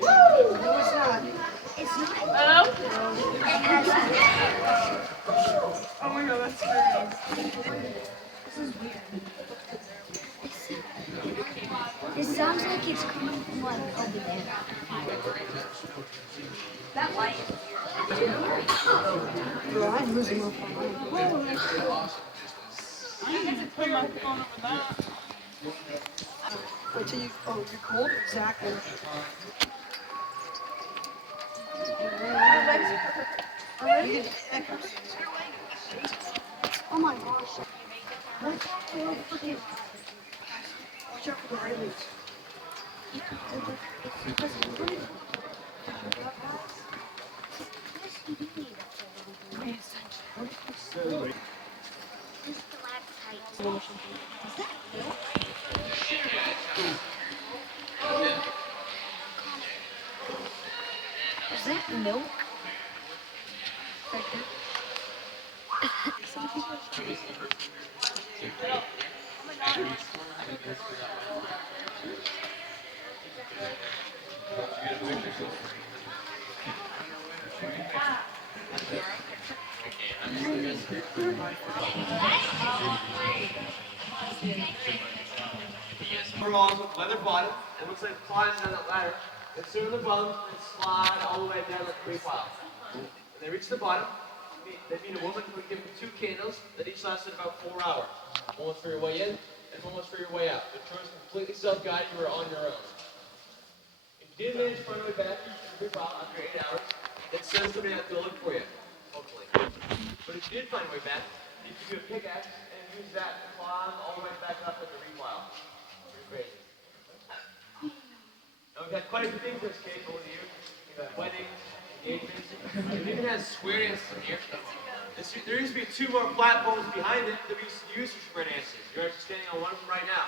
No, it's not. It's not. Hello? Oh my god, that's crazy. This is weird. It sounds like it's coming from like over there. That light is weird. Bro, I'm losing my phone. I have to put my phone over that. Until you, oh, you're cold? Exactly. Oh my gosh. Watch out for the railings. Is that milk? Right there. Walls with leather bottom. It looks like climbing down that ladder. They sit on the bottom and slide all the way down like three piles. When they reach the bottom, they meet a woman who would give them 2 candles that each lasted about 4 hours. One was for your way in and one was for your way out. The choice was completely self-guided. You were on your own. If you did manage to find a way back to your pile after 8 hours, it sends somebody out to look for you, hopefully. But if you did find a way back, you could do a pickaxe and use that to climb all the way back up in the repile. Crazy. Now we've had quite a few things in this cave over the years. We've had weddings, engagements, it even has square dances in here. There used to be 2 more platforms behind it that we used to use for square dances. You're actually standing on one of them right now.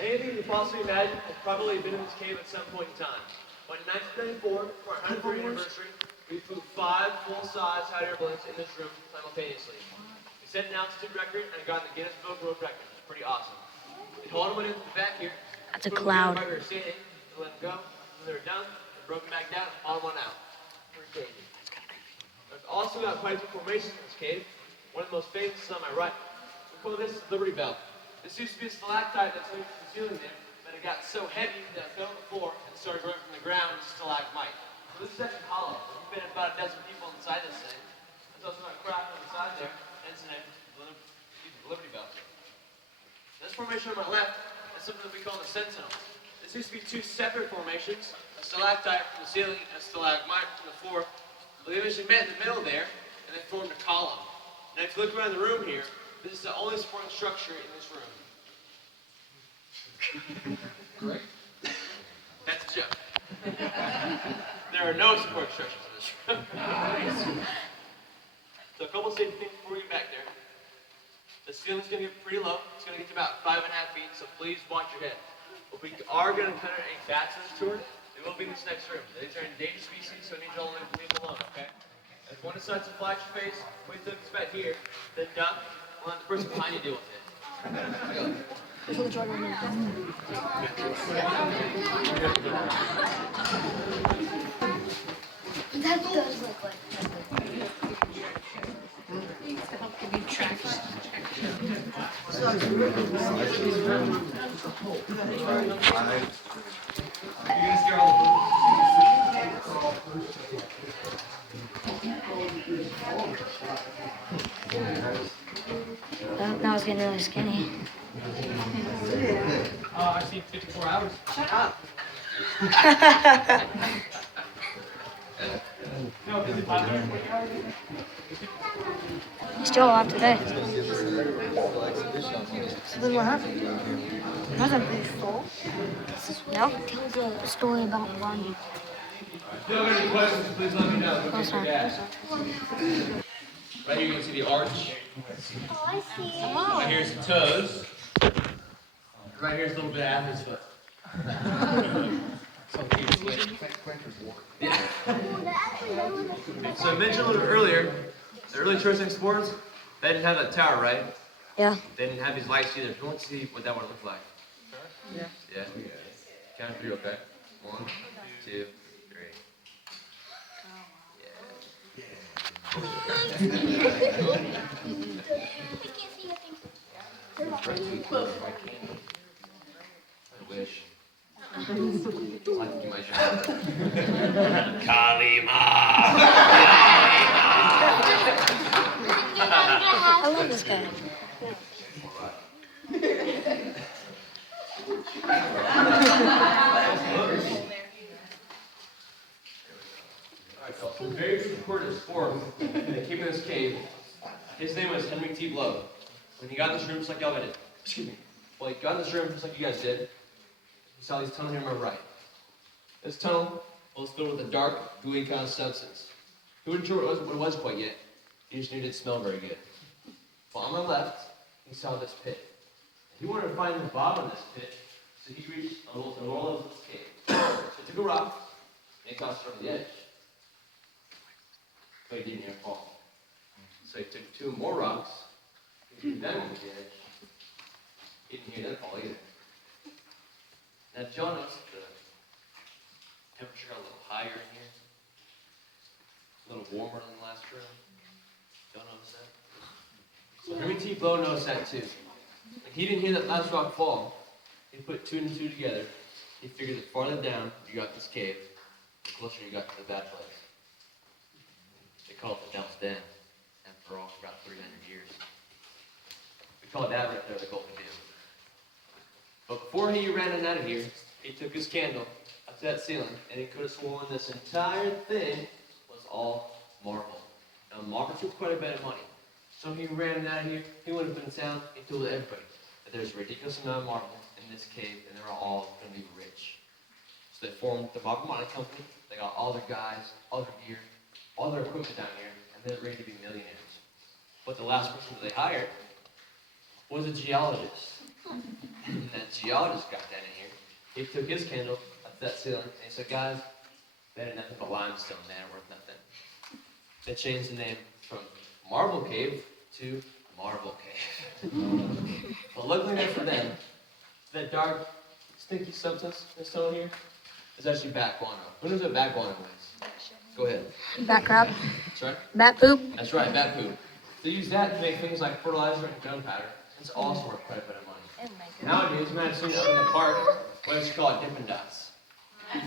Anything you can possibly imagine has probably been in this cave at some point in time. But in 1994, for our 103rd anniversary, we flew 5 full-size hot air balloons in this room simultaneously. We set an altitude record and got in the Guinness Book of World Records. It's pretty awesome. They hauled them into the back here. That's a cloud. Right where we were standing, they let them go. When they were done, they broke them back down and hauled one out. Pretty crazy. We've also got quite a few formations in this cave. One of the most famous is on my right. We call this the Liberty Bell. This used to be a stalactite that's linked to the ceiling there, but it got so heavy that it fell to the floor and started growing from the ground as a stalagmite. So this is actually hollow. There's been about a dozen people inside this thing. There's also got a crack on the side there, hence the name the Liberty Bell. This formation on my left is something that we call the Sentinel. This used to be 2 separate formations, a stalactite from the ceiling and a stalagmite from the floor. But they eventually met in the middle there, and they formed a column. Now if you look around the room here, this is the only supporting structure in this room. Great. That's a joke. There are no support structures in this room. So a couple of safety things before we get back there. The ceiling's going to get pretty low. It's going to get to about 5.5 feet, so please watch your head. If we are going to encounter any bats on this tour, they will be in this next room. These are endangered species, so I need you all to leave them alone, okay? If one decides to flash your face, wait till it's back here, then duck, and let the person behind you deal with it. There's no drug on there. That does look like To help give you tracks. That was getting really skinny. I see 54 hours. Shut up. Still alive today. So then what happened? Wasn't pretty full. No? Tells a story about one. If you have any questions, please let me know. We'll Close get your gas. Right here you can see the arch. Oh, I see. Right here's the toes. Right here's a little bit of athlete's foot. Yeah. So I mentioned a little earlier, the early tourism sports, they didn't have that tower, right? Yeah. They didn't have these lights either. If you want to see what that would look like. Yeah. Yeah? Count of 3, okay? 1, 2, 3. I wish. I like to do my job. Kalima! I love this guy. Alright, so the very first recorded sport that came in this cave, his name was Henry T. Blow. When he got in this room, just like y'all did, well, he got in this room just like you guys did, he saw these tunnels here on my right. This tunnel was filled with a dark, gooey kind of substance. He wasn't sure what it was quite yet. He just knew it didn't smell very good. Well, on my left, he saw this pit. He wanted to find the bottom of this pit, so he reached a lower level of this cave. So he took a rock, and he tossed it over the edge. But he didn't even fall. So he took 2 more rocks, and threw them over the edge. He didn't hear them fall either. Now, John noticed the temperature got a little higher in here. A little warmer than the last room. Don't notice that? So Henry T. Blow noticed that too. And he didn't hear that last rock fall. He put 2 and 2 together. He figured the farther down you got this cave, the closer you got to the bad place. They call it the Devil's Den, and for all for about 300 years. We call that right there the Golden Dew. But before he ran out of here, he took his candle up to that ceiling, and he could have sworn this entire thing was all marble. Now, marble took quite a bit of money. So he ran out of here, he went up in town, he told everybody that there's a ridiculous amount of marble in this cave, and they're all going to be rich. So they formed the Marble Mining Company, they got all their guys, all their gear, all their equipment down here, and they're ready to be millionaires. But the last person that they hired was a geologist. And that geologist got down in here, he took his candle up to that ceiling, and he said, guys, that ain't nothing but limestone, man, worth nothing. They changed the name from Marble Cave to Marble Cave. But luckily enough for them, that dark, stinky substance that's still here is actually bat guano. Who knows what bat guano is? Go ahead. Bat crap. That's right. Bat poop. That's right, bat poop. They use that to make things like fertilizer and gunpowder. It's also worth quite a bit of money. Nowadays, you might have seen it up in the park, what it's called Dippin' Dots. Why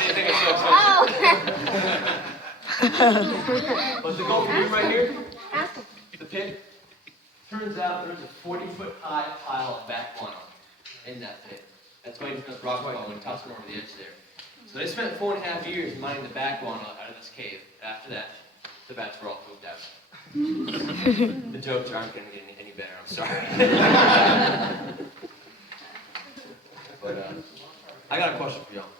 do you think it's so expensive? But the golden room right here, the pit, turns out there's a 40-foot high pile of bat guano in that pit. That's why you put rock guano and toss them over the edge there. So they spent 4.5 years mining the bat guano out of this cave. After that, the bats were all moved out. The jokes aren't going to get any better, I'm sorry. But I got a question for y'all.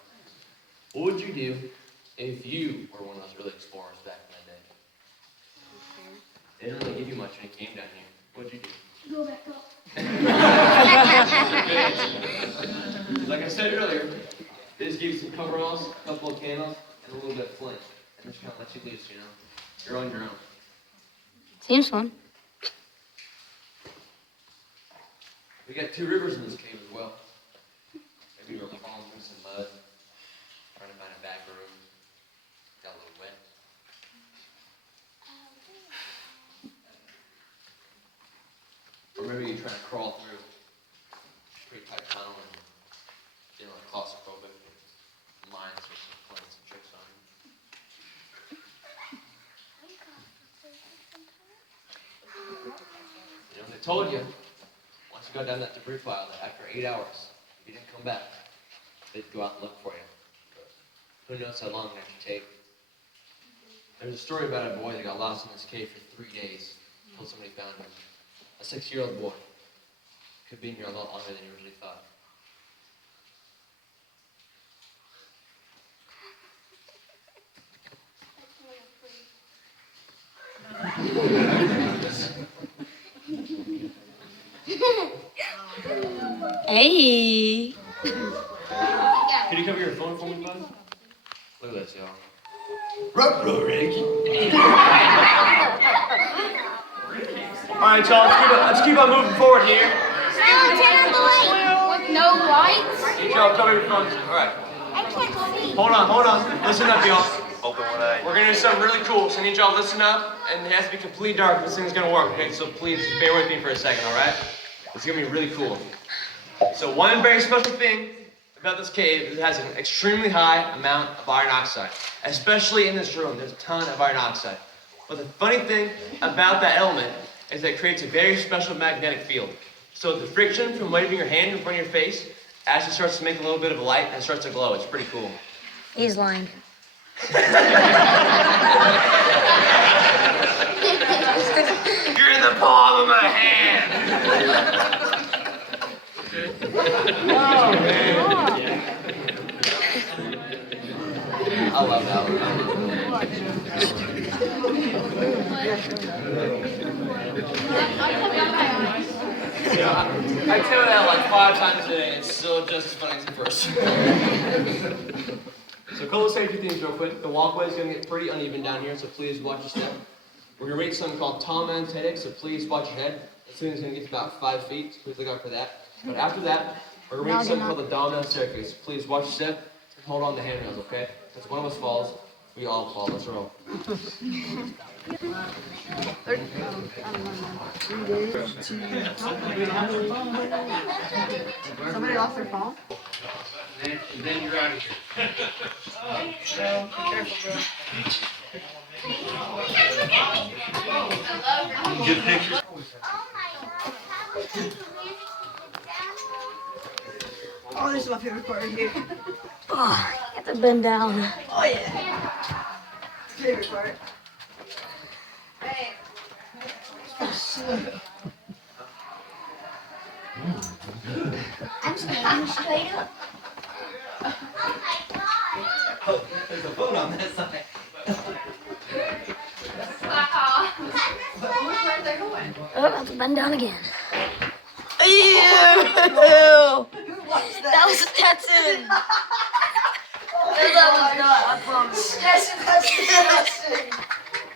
What would you do if you were one of those early explorers back in the day? They didn't really give you much when you came down here. What would you do? Go back up. Good answer. Like I said earlier, they just give you some coveralls, a couple of candles, and a little bit of flint. And just kind of let you loose, you know? You're on your own. Seems fun. We got 2 rivers in this cave as well. Maybe we're falling through some mud, trying to find a back room. Got a little wet. Or maybe you're trying to crawl through a pretty tight tunnel and feeling claustrophobic. Minds are playing some tricks on you. You know, they told you, once you got down that debris pile, that after 8 hours, if you didn't come back, they'd go out and look for you. Who knows how long it actually take. There's a story about a boy that got lost in this cave for 3 days until somebody found him. A 6-year-old boy. Could be in here a lot longer than you originally thought. Hey. Can you cover your phone for me, bud? Look at this, y'all. Ruh-roh, Ricky. Alright, y'all, let's keep on moving forward here. With no lights? Y'all cover your phones. All right. Hold on. Listen up, y'all. Open one eye. We're gonna do something really cool, so I need y'all to listen up, and it has to be completely dark. This thing's gonna work, okay? So please bear with me for a second, all right? It's gonna be really cool. So one very special thing about this cave is it has an extremely high amount of iron oxide, especially in this room. There's a ton of iron oxide. But the funny thing about that element is that it creates a very special magnetic field. So the friction from waving your hand in front of your face actually starts to make a little bit of a light and it starts to glow. It's pretty cool. He's lying. You're in the palm of my hand. Oh, man. I love that one. I tell that like 5 times a day, and it's still just as funny as the first. So a couple of safety things real quick. The walkway is going to get pretty uneven down here, so please watch your step. We're going to reach something called tall man's headache, so please watch your head. As soon as it's going to get to about 5 feet, so please look out for that. But after that, we're going to reach something called the domino staircase. Please watch your step, hold on to the handrails, okay? Because one of us falls, we all fall. Let's roll. 3 days to... Somebody lost their phone? Then you're out of here. Good pictures. Oh, this is my favorite part right here. Oh, you have to bend down. Oh, yeah. Favorite part. I'm standing straight up. Oh, there's a phone on that side. Oh, I have to bend down again. Ew! That was Stetson. That was not. I promise. That's disgusting.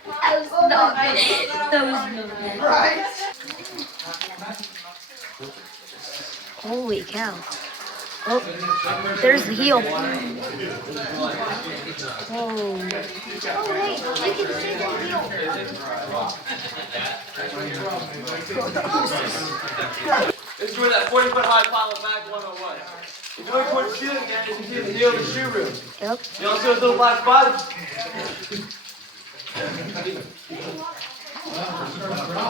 That was not good. That was not good. Right? Holy cow. Oh, there's the heel. Whoa. Oh, hey, you can see the wheel. This is where that 40-foot high pile of Mac 101. If you look towards the ceiling again, you can see the heel of the shoe room. Yep. You also see those little black spots?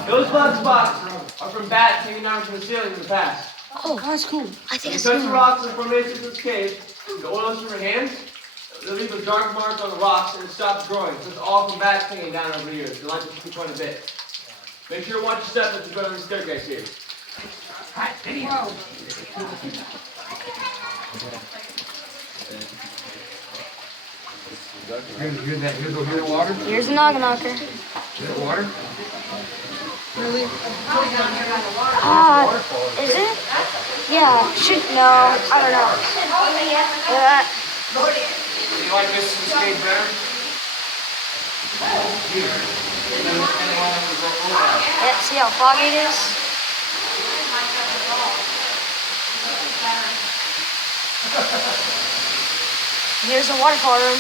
Those black spots are from bats hanging down from the ceiling in the past. Oh, that's cool. I think I see Because the one. rocks and formations of this cave, the oils from your hands, they'll leave a dark mark on the rocks and it stops growing. So it's all from bats hanging down over the years. They like to keep quite a bit. Make sure to watch your step as you go down the staircase here. Here's the water. Here's the knocker knocker. Here's the water. Is it? Yeah, should, no, I don't know. You like this skate better? Yeah, see how foggy it is? Here's the waterfall room.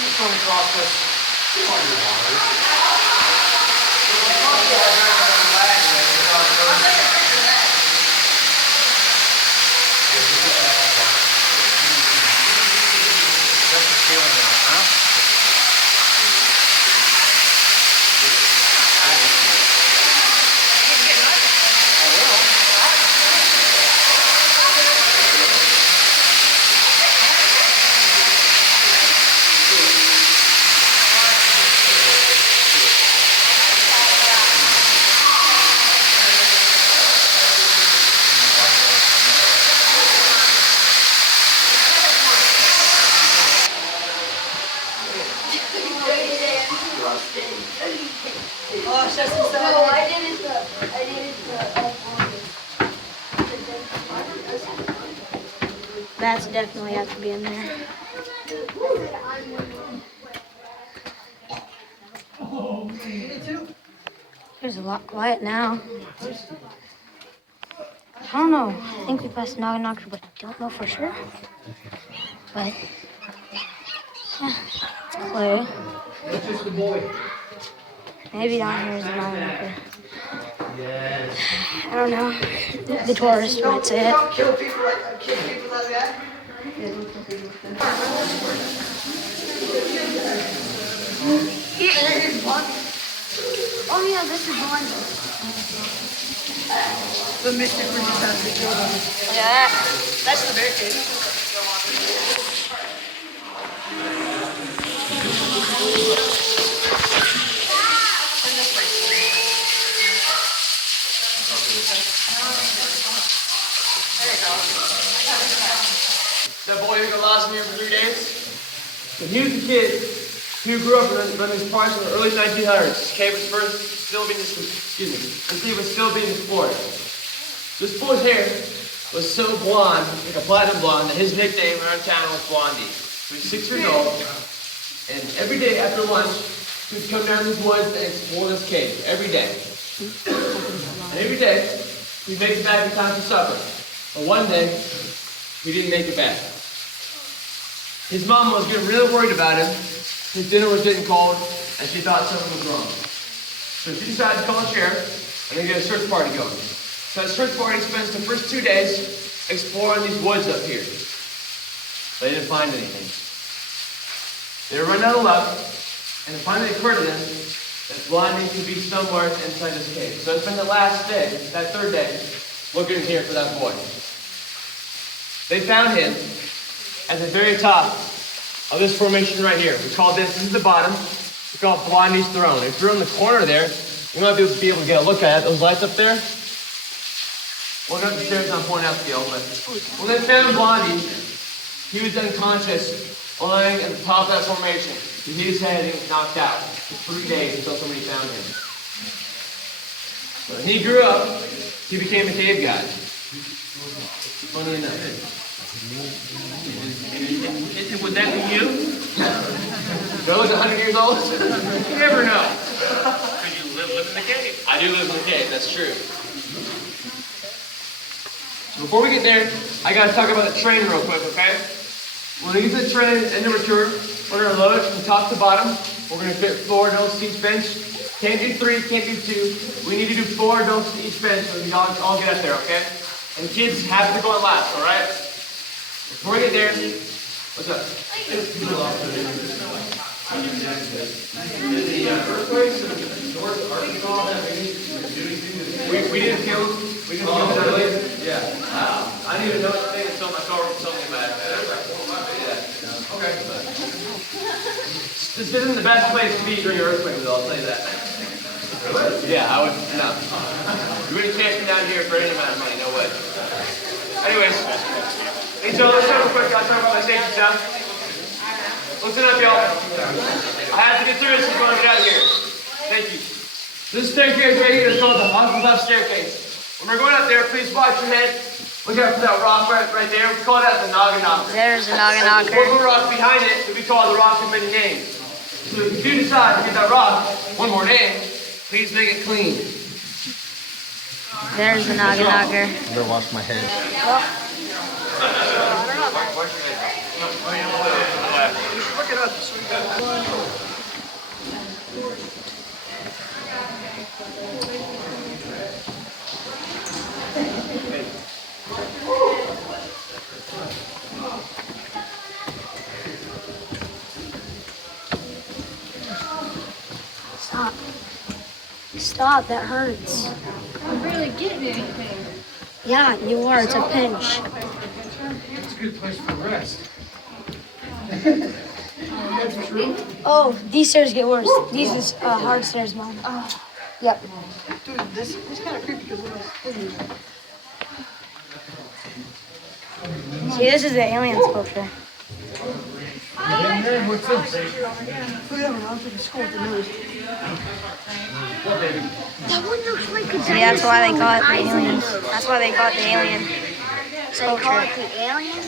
Oh, it's just No, I did it Bats definitely have to be in there. It's a lot quiet now. I don't know. I think we passed Naga Knocker, but I don't know for sure. But yeah, it's Clay. That's just the boy. Maybe down here is a Naga Knocker. Yes. I don't know. The tourist might say it. Don't kill people like that. Oh yeah, this is one. The Mystic Princess has to kill them. Yeah. That's the barricade. That boy who got lost in here for 3 days? So he was a kid who grew up in these parts in the early 1900s. This cave was still being explored. This boy's hair was so blonde, like a platinum blonde, that his nickname around town was Blondie. He was 6 years old, and every day after lunch, he would come down these woods and explore this cave. Every day. And every day, he'd make it back in time for supper. But one day, he didn't make it back. His mom was getting really worried about him. His dinner was getting cold, and she thought something was wrong. So she decided to call the sheriff and then get a search party going. So the search party spends the first 2 days exploring these woods up here. They didn't find anything. They were running out of luck, and it finally occurred to them that Blondie could be somewhere inside this cave. So they spent the last day, that third day, looking here for that boy. They found him at the very top of this formation right here. We call this is the bottom. We call it Blondie's Throne. If you're in the corner there, you might be able to get a look at it. Those lights up there. We'll go up the stairs and I'll point out to you. But when they found Blondie, he was unconscious, lying at the top of that formation. He hit his head and he was knocked out for 3 days until somebody found him. When he grew up, he became a cave guide. Funny enough. Would that be you? Joe's 100 years old? You never know. Because you live in the cave. I do live in the cave, that's true. So before we get there, I gotta talk about the train real quick, okay? When we get to the train at number 2, we're gonna load it from top to bottom. We're gonna fit 4 adults to each bench. Can't do 3, can't do 2. We need to do 4 adults to each bench so we can all get up there, okay? And the kids have to go on last, alright? Before we get there, what's up? We didn't kill him. We didn't kill him earlier. Yeah. I didn't even know what to think until my coworker told me about it. Yeah. Okay. This isn't the best place to be during an earthquake, though, I'll tell you that. Yeah, I would, no. You wouldn't chase me down here for any amount of money, no way. Anyways, hey Joe, let's talk real quick. I'll talk about my safety stuff. Listen up, y'all. I have to get through this before I get out of here. Thank you. This staircase right here is called the Hufflepuff staircase. When we're going up there, please watch your head. Look out for that rock right there. We call that the Naga Knocker. There's a Naga Knocker. There's one rock behind it that we call the rock of many names. So if you decide to get that rock one more name, please make it clean. There's the Naga Knocker. I better wash my head. Look it up. Stop. Stop, that hurts. I'm barely getting anything. Yeah, you are. It's a pinch. It's a good place for rest. That's true. Oh, these stairs get worse. These is hard stairs, Mom. Yep. Dude, this is kind of creepy because look at See, this is the alien sculpture. What's this? Look at him, I'm taking school with the nose. That one looks like a See, that's why they call it the alien. That's why they call it the alien They call sculpture. it the alien?